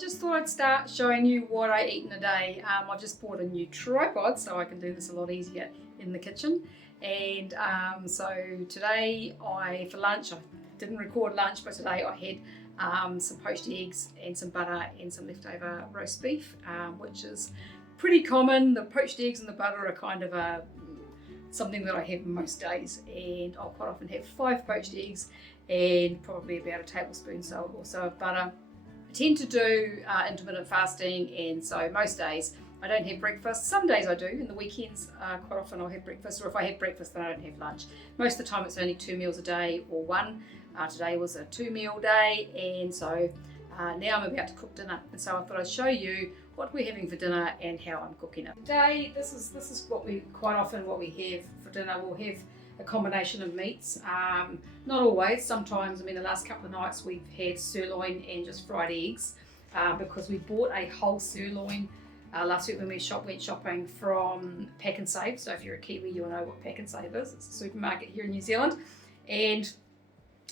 just thought I'd start showing you what I eat in a day. I just bought a new tripod so I can do this a lot easier in the kitchen. And so today for lunch, I didn't record lunch, but today I had some poached eggs and some butter and some leftover roast beef, which is pretty common. The poached eggs and the butter are kind of something that I have most days, and I'll quite often have 5 poached eggs and probably about a tablespoon or so of butter. I tend to do intermittent fasting, and so most days I don't have breakfast. Some days I do. In the weekends, quite often I'll have breakfast, or if I have breakfast, then I don't have lunch. Most of the time it's only 2 meals a day or one. Today was a 2-meal day, and so now I'm about to cook dinner. And so I thought I'd show you what we're having for dinner and how I'm cooking it. Today, this is what we have for dinner. We'll have a combination of meats. Not always. Sometimes, the last couple of nights we've had sirloin and just fried eggs because we bought a whole sirloin last week when we went shopping from Pack and Save. So if you're a Kiwi, you'll know what Pack and Save is. It's a supermarket here in New Zealand. And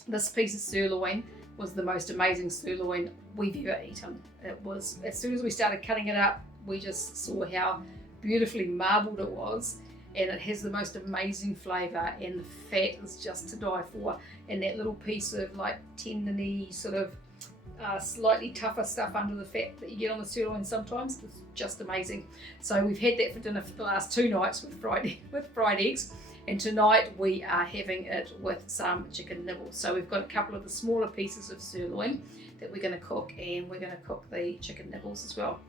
this piece of sirloin was the most amazing sirloin we've ever eaten. It was, as soon as we started cutting it up, we just saw how beautifully marbled it was, and it has the most amazing flavour, and the fat is just to die for, and that little piece of like tendony sort of slightly tougher stuff under the fat that you get on the sirloin sometimes is just amazing. So we've had that for dinner for the last 2 nights with fried eggs. And tonight we are having it with some chicken nibbles. So we've got a couple of the smaller pieces of sirloin that we're going to cook, and we're going to cook the chicken nibbles as well.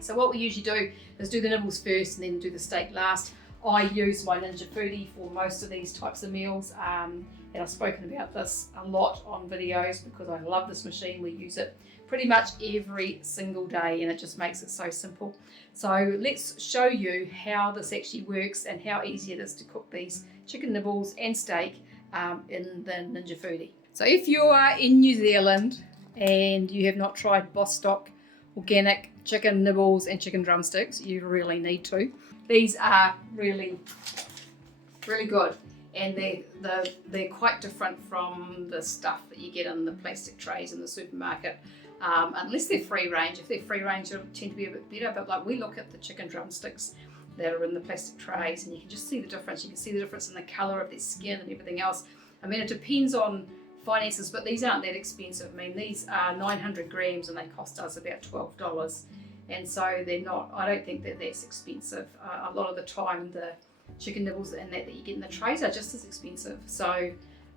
So what we usually do is do the nibbles first and then do the steak last. I use my Ninja Foodi for most of these types of meals, and I've spoken about this a lot on videos because I love this machine. We use it pretty much every single day, and it just makes it so simple. So let's show you how this actually works and how easy it is to cook these chicken nibbles and steak in the Ninja Foodi. So if you are in New Zealand and you have not tried Bostock organic chicken nibbles and chicken drumsticks, you really need to. These are really, really good, and they're quite different from the stuff that you get in the plastic trays in the supermarket. Unless they're free range. If they're free range, it'll tend to be a bit better, but like we look at the chicken drumsticks that are in the plastic trays, and you can just see the difference. You can see the difference in the colour of their skin and everything else. It depends on finances, but these aren't that expensive. These are 900 grams and they cost us about $12, and so they're not, I don't think that that's expensive. A lot of the time the chicken nibbles and that you get in the trays are just as expensive, so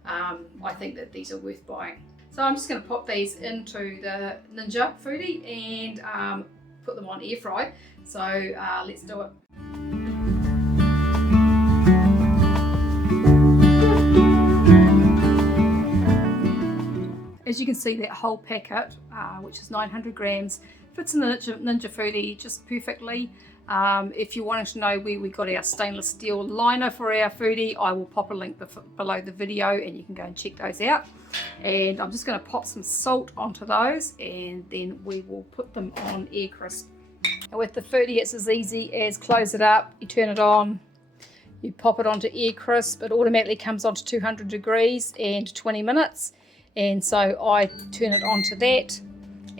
I think that these are worth buying. So I'm just going to pop these into the Ninja Foodi and put them on air fry. So let's do it. As you can see, that whole packet, which is 900 grams, fits in the Ninja Foodi just perfectly. If you wanted to know where we got our stainless steel liner for our Foodi, I will pop a link below the video and you can go and check those out. And I'm just going to pop some salt onto those, and then we will put them on air crisp. And with the Foodi, it's as easy as close it up, you turn it on, you pop it onto air crisp, it automatically comes onto 200 degrees and 20 minutes. And so I turn it onto that,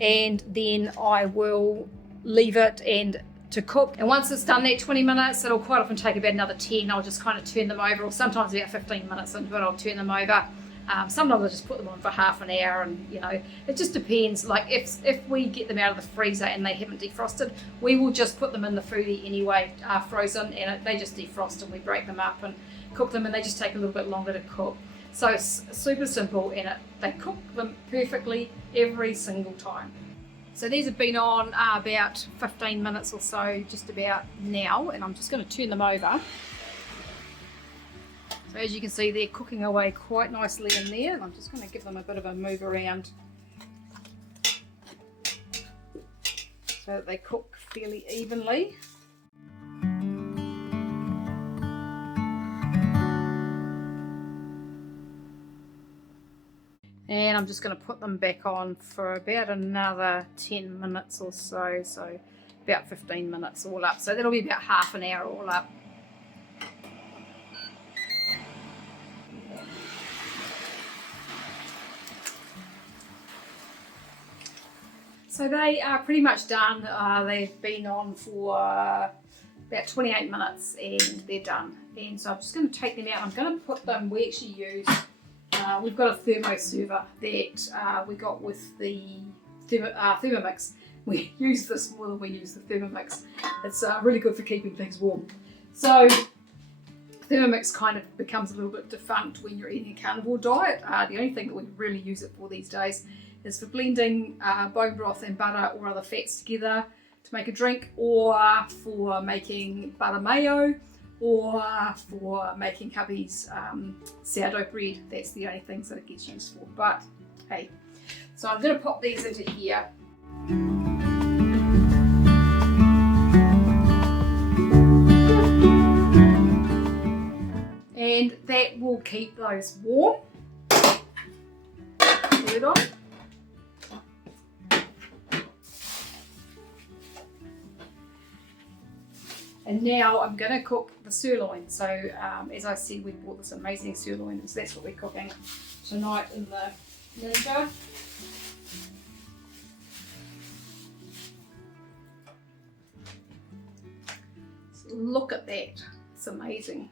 and then I will leave it to cook. And once it's done that 20 minutes, it'll quite often take about another 10. I'll just kind of turn them over, or sometimes about 15 minutes into it, I'll turn them over. Sometimes I just put them on for half an hour, and it just depends. Like if we get them out of the freezer and they haven't defrosted, we will just put them in the Foodi anyway, frozen, and they just defrost, and we break them up and cook them, and they just take a little bit longer to cook. So it's super simple, and they cook them perfectly every single time. So these have been on about 15 minutes or so, just about now, and I'm just going to turn them over. So as you can see, they're cooking away quite nicely in there, and I'm just going to give them a bit of a move around so that they cook fairly evenly. And I'm just going to put them back on for about another 10 minutes or so, so about 15 minutes all up. So that'll be about half an hour all up. So they are pretty much done. They've been on for about 28 minutes and they're done. And so I'm just going to take them out. I'm going to put them, we actually use, we've got a thermo server that we got with the Thermomix. We use this more than we use the Thermomix. It's really good for keeping things warm. So Thermomix kind of becomes a little bit defunct when you're eating a carnivore diet. The only thing that we really use it for these days is for blending bone broth and butter or other fats together to make a drink, or for making butter mayo, or for making hubby's sourdough bread. That's the only things that it gets used for. But hey, so I'm going to pop these into here. And that will keep those warm. Put it on. And now I'm going to cook the sirloin. So as I said, we bought this amazing sirloin, and so that's what we're cooking tonight in the Ninja. So look at that, it's amazing.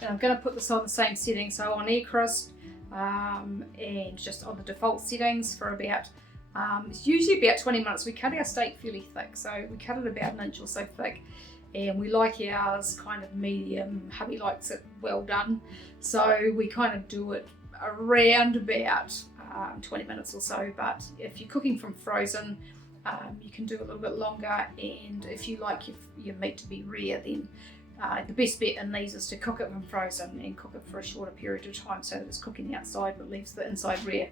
And I'm going to put this on the same setting, so on air crisp and just on the default settings for about, it's usually about 20 minutes. We cut our steak fairly thick, so we cut it about 1 inch or so thick, and we like ours kind of medium. Hubby likes it well done, so we kind of do it around about 20 minutes or so. But if you're cooking from frozen, you can do a little bit longer, and if you like your meat to be rare, then the best bet in these is to cook it from frozen and cook it for a shorter period of time so that it's cooking the outside but leaves the inside rare.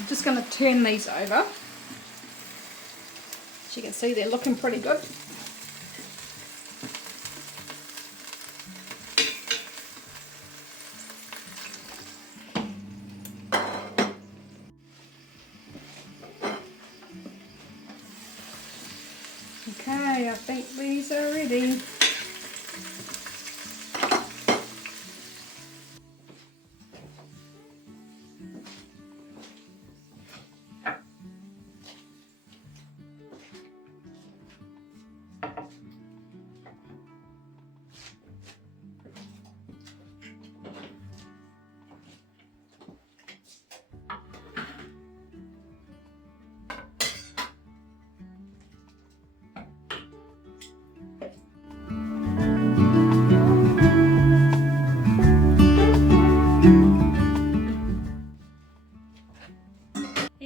I'm just going to turn these over. As you can see, they're looking pretty good. Okay, I think these are ready.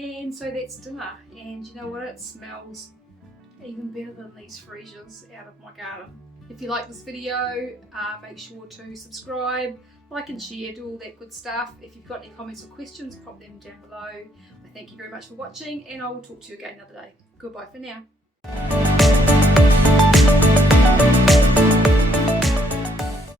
And so that's dinner, and you know what, it smells even better than these freesias out of my garden. If you like this video, make sure to subscribe, like and share, do all that good stuff. If you've got any comments or questions, pop them down below. I thank you very much for watching, and I will talk to you again another day. Goodbye for now.